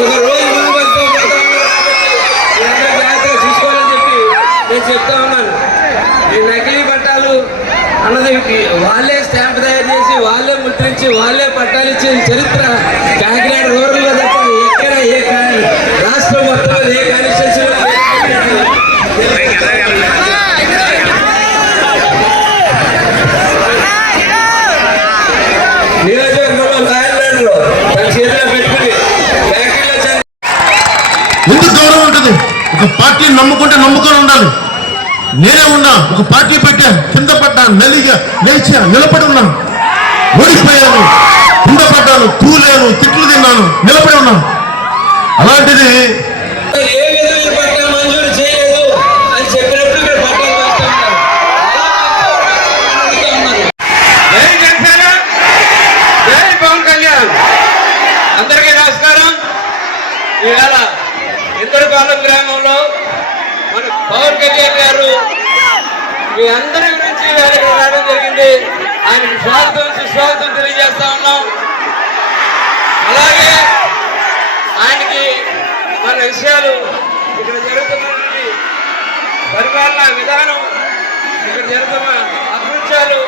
ఒక రోజు ముందు జాగ్రత్తగా చూసుకోవాలని చెప్పి నేను చెప్తా ఉన్నాను. ఈ నకిలీ పట్టాలు అన్నది వాళ్ళే స్టాంప్ తయారు చేసి వాళ్ళే ముద్రించి వాళ్ళే పట్టాలు ఇచ్చే చరిత్ర కాకినాడ రూరల్లో తప్ప ఎక్కడ ఏ రాష్ట్రం మొత్తం ఏ కాన్స్టిట్యూన్సీ నియోజకవర్గంలో లాయర్లు తన చేతిలో పెట్టుకుని ఎందుకు గౌరవం ఉంటుంది? ఒక పార్టీని నమ్ముకుంటే నమ్ముకొని ఉండాలి. నేనే ఉన్నా, ఒక పార్టీ పెట్టా, కింద పడ్డా, నలిగా లేచా, నిలబడి ఉన్నాను. ఓడిపోయాను, కింద పడ్డాను, తూలేను, తిట్లు తిన్నాను, నిలబడి ఉన్నాను. అలాంటిది ఏ విధంగా పట్టాలు మంజూరు చేయలేదు అని చెప్పినప్పుడు ఇక్కడ పట్టాలు వేస్తున్నారు. జై జనసేన, జై పవన్ కళ్యాణ్. అందరికీ నమస్కారం. ఇవాళ ఇంద్రపాలెం గ్రామంలో మన పవన్ కళ్యాణ్ గారు మీ అందరి గురించి వేళకి రావడం జరిగింది. ఆయనకి స్వాగతం సుస్వాగతం తెలియజేస్తా ఉన్నాం. అలాగే ఆయనకి మన విషయాలు, ఇక్కడ జరుగుతున్నటువంటి పరిపాలన విధానం, ఇక్కడ జరుగుతున్న అభివృద్ధాలు,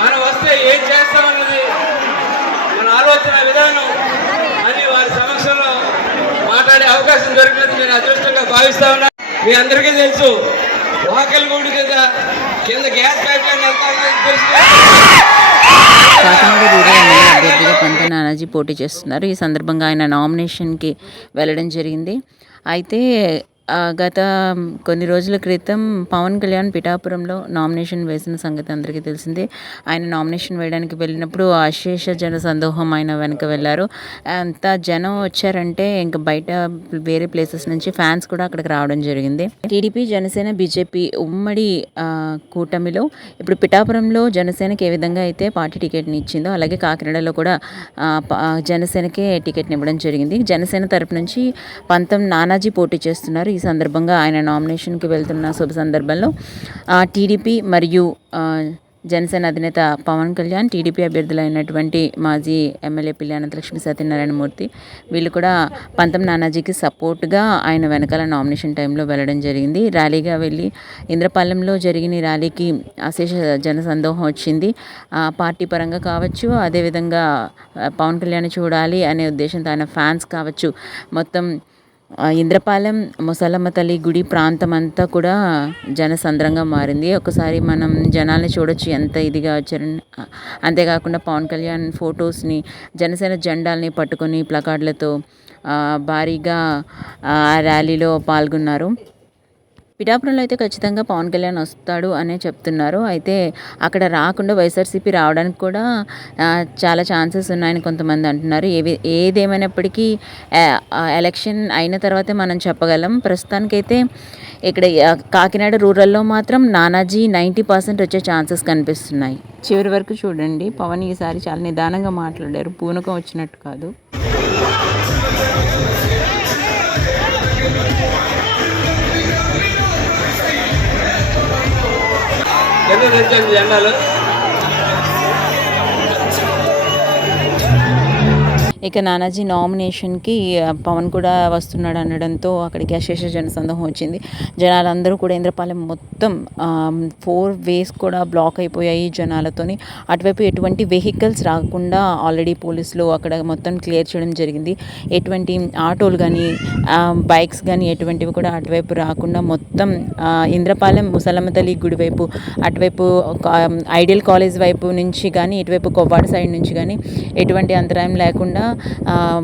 మనం వస్తే ఏం చేస్తామన్నది మన ఆలోచన విధానం అని వారి సమక్షంలో మాట్లాడే అవకాశం దొరికినది నేను అదృష్టంగా భావిస్తా ఉన్నా. మీ అందరికీ తెలుసు, లోకల్ గూడు కదా కింద గ్యాస్ పైప్ లైన్ వెళ్తామని తెలుసు. కాకినాడ రూరల్ ఎమ్మెల్యే అభ్యర్థిగా పంత నానాజీ పోటీ చేస్తున్నారు. ఈ సందర్భంగా ఆయన నామినేషన్కి వెళ్ళడం జరిగింది. అయితే గత కొన్ని రోజుల క్రితం పవన్ కళ్యాణ్ పిఠాపురంలో నామినేషన్ వేసిన సంగతి అందరికీ తెలిసిందే. ఆయన నామినేషన్ వేయడానికి వెళ్ళినప్పుడు అశేష జన సందోహం ఆయన వెనక వెళ్ళారు. అంత జనం వచ్చారంటే ఇంకా బయట వేరే ప్లేసెస్ నుంచి ఫ్యాన్స్ కూడా అక్కడికి రావడం జరిగింది. టీడీపీ, జనసేన, బీజేపీ ఉమ్మడి కూటమిలో ఇప్పుడు పిఠాపురంలో జనసేనకి ఏ విధంగా అయితే పార్టీ టికెట్ని ఇచ్చిందో అలాగే కాకినాడలో కూడా జనసేనకే టికెట్ని ఇవ్వడం జరిగింది. జనసేన తరపు నుంచి పంతం నానాజీ పోటీ చేస్తున్నారు. ఈ సందర్భంగా ఆయన నామినేషన్కి వెళ్తున్న శుభ సందర్భంలో టీడీపీ మరియు జనసేన అధినేత పవన్ కళ్యాణ్, టీడీపీ అభ్యర్థులైనటువంటి మాజీ ఎమ్మెల్యే పిల్లి అనంతలక్ష్మి సత్యనారాయణమూర్తి వీళ్ళు కూడా పంతం నానాజీకి సపోర్ట్గా ఆయన వెనకాల నామినేషన్ టైంలో వెళ్ళడం జరిగింది. ర్యాలీగా వెళ్ళి ఇంద్రపాలెంలో జరిగిన ఈ ర్యాలీకి అశేష జనసందోహం వచ్చింది. పార్టీ పరంగా కావచ్చు, అదేవిధంగా పవన్ కళ్యాణ్ చూడాలి అనే ఉద్దేశంతో ఆయన ఫ్యాన్స్ కావచ్చు, మొత్తం ఇంద్రపాలెం ముసలమ్మ తల్లి గుడి ప్రాంతం అంతా కూడా జనసంద్రంగా మారింది. ఒకసారి మనం జనాల్ని చూడొచ్చు ఎంత ఇదిగా వచ్చారని. అంతేకాకుండా పవన్ కళ్యాణ్ ఫొటోస్ని, జనసేన జెండాల్ని పట్టుకొని ప్లకార్డులతో భారీగా ఆ ర్యాలీలో పాల్గొన్నారు. పిఠాపురంలో అయితే ఖచ్చితంగా పవన్ కళ్యాణ్ వస్తాడు అనే చెప్తున్నారు. అయితే అక్కడ రాకుండా వైఎస్ఆర్సీపీ రావడానికి కూడా చాలా ఛాన్సెస్ ఉన్నాయని కొంతమంది అంటున్నారు. ఏదేమైనప్పటికీ ఎలక్షన్ అయిన తర్వాతే మనం చెప్పగలం. ప్రస్తుతానికైతే ఇక్కడ కాకినాడ రూరల్లో మాత్రం నానాజీ 90% వచ్చే ఛాన్సెస్ కనిపిస్తున్నాయి. చివరి వరకు చూడండి. పవన్ ఈసారి చాలా నిదానంగా మాట్లాడారు, పూనకం వచ్చినట్టు కాదు. జెండాలు ఇక నానాజీ నామినేషన్కి పవన్ కూడా వస్తున్నాడు అనడంతో అక్కడికి అశేష జనసందోహం వచ్చింది. జనాలందరూ కూడా ఇంద్రపాలెం మొత్తం 4 వేస్ కూడా బ్లాక్ అయిపోయాయి జనాలతోని. అటువైపు ఎటువంటి వెహికల్స్ రాకుండా ఆల్రెడీ పోలీసులు అక్కడ మొత్తం క్లియర్ చేయడం జరిగింది. ఎటువంటి ఆటోలు కానీ బైక్స్ కానీ ఎటువంటివి కూడా అటువైపు రాకుండా మొత్తం ఇంద్రపాలెం ముసలమ్మ తల్లి గుడి వైపు, అటువైపు ఐడియల్ కాలేజ్ వైపు నుంచి కానీ, ఇటువైపు కొవ్వాడ సైడ్ నుంచి కానీ ఎటువంటి అంతరాయం లేకుండా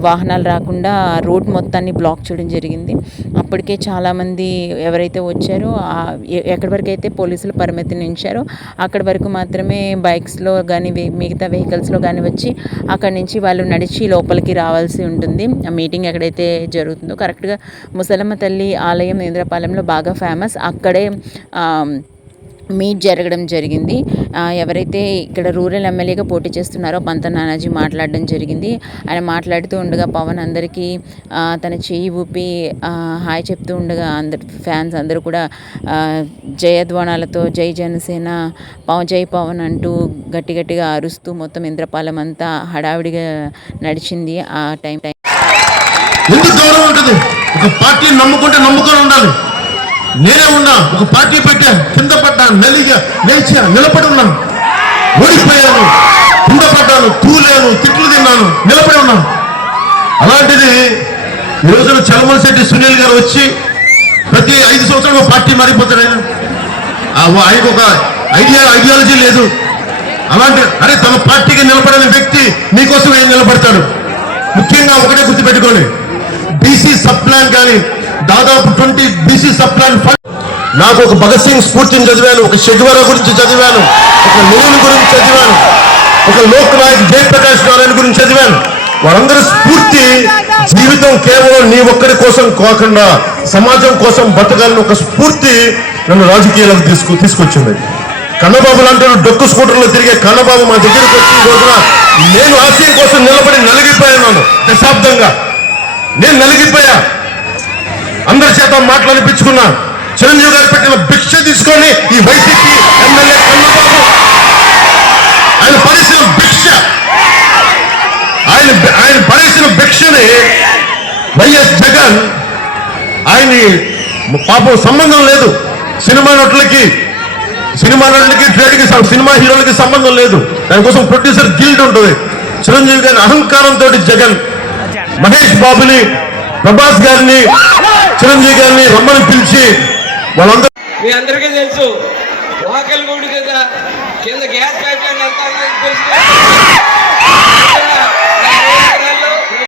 వాహనాలు రాకుండా రోడ్ మొత్తాన్ని బ్లాక్ చేయడం జరిగింది. అప్పటికే చాలామంది ఎవరైతే వచ్చారో ఎక్కడి వరకు అయితే పోలీసులు పరిమితించారో అక్కడి వరకు మాత్రమే బైక్స్లో కానీ మిగతా వెహికల్స్లో కానీ వచ్చి అక్కడి నుంచి వాళ్ళు నడిచి లోపలికి రావాల్సి ఉంటుంది. ఆ మీటింగ్ ఎక్కడైతే జరుగుతుందో కరెక్ట్గా ముసలమ్మ తల్లి ఆలయం ఇంద్రపాలెంలో బాగా ఫేమస్, అక్కడే మీట్ జరగడం జరిగింది. ఎవరైతే ఇక్కడ రూరల్ ఎమ్మెల్యేగా పోటీ చేస్తున్నారో పంత నానాజీ మాట్లాడడం జరిగింది. ఆయన మాట్లాడుతూ ఉండగా పవన్ అందరికీ తన చేయి ఊపి హాయ్ చెప్తూ ఉండగా ఫ్యాన్స్ అందరూ కూడా జయధ్వానాలతో జై జనసేన, జై పవన్ అంటూ గట్టిగా అరుస్తూ మొత్తం ఇంద్రపాలెం అంతా హడావిడిగా నడిచింది. ఆ టైం ఎందుకు గౌరవం ఉంటుంది? ఒక పార్టీని నమ్ముకుంటే నమ్ముకొని ఉండాలి. నేనే ఉన్నా, ఒక పార్టీ పెట్టా, కింద పడ్డా, నలిగా లేచా, నిలబడి ఉన్నాను. ఓడిపోయాను, కింద పడ్డాను, తూలేను, తిట్లు తిన్నాను, నిలబడి ఉన్నాను. అలాంటిది ఈ రోజున చలమలశెట్టి సునీల్ గారు వచ్చి ప్రతి 5 సంవత్సరాలు పార్టీ మారిపోతాడు. ఆయనకు ఒక ఐడియాలజీ లేదు. అలాంటి అరే తన పార్టీకి నిలబడని వ్యక్తి మీకోసం ఏం నిలబడతాడు? ముఖ్యంగా ఒకటే గుర్తుపెట్టుకోండి, బీసీ సబ్ ప్లాన్ కానీ దాదాపు 20 బీసీ సబ్ ప్లాన్ ఫండ్. నాకు ఒక భగత్ సింగ్ స్ఫూర్తిని చదివాను, ఒక షెడ్యూరా గురించి చదివాను, ఒక నెహ్రూ గురించి చదివాను, ఒక లోక్ నాయక్ జయప్రకాష్ నారాయణ గురించి చదివాను. వాళ్ళందరి స్ఫూర్తి జీవితం కేవలం నీ ఒక్కడి కోసం కాకుండా సమాజం కోసం బతకాలని ఒక స్ఫూర్తి నన్ను రాజకీయాలకు తీసుకొచ్చింది. కన్నబాబు లాంటి డొక్కు స్కూటర్లో తిరిగే కన్నబాబు మా దగ్గరికి వచ్చిన రోజున నేను ఆశయం కోసం నిలబడి నలిగిపోయాను. దశాబ్దంగా నేను నలిగిపోయా. అందరి చేత మాట్లాడిపించుకున్నా. చిరంజీవి గారు పెట్టిన భిక్ష తీసుకొని ఈ వైసీపీ ఎమ్మెల్యే కన్నబాబు ఆయన పడేసిన భిక్ష, ఆయన పడేసిన భిక్షని వైఎస్ జగన్ ఆయన్ని పాపం సంబంధం లేదు. సినిమా నటులకి ట్రేడ్కి, సినిమా హీరోలకి సంబంధం లేదు. దానికోసం ప్రొడ్యూసర్ గిల్డ్ ఉంటుంది. చిరంజీవి గారి అహంకారంతో జగన్ మహేష్ బాబుని, ప్రభాస్ గారిని, చిరంజీవి గారిని రమ్మని పిలిచి వాళ్ళందరూ మీ అందరికీ తెలుసు, వాకల్ గుడి కదా కింద గ్యాస్ పైప్ లైన్ వెళ్తారని తెలుసు.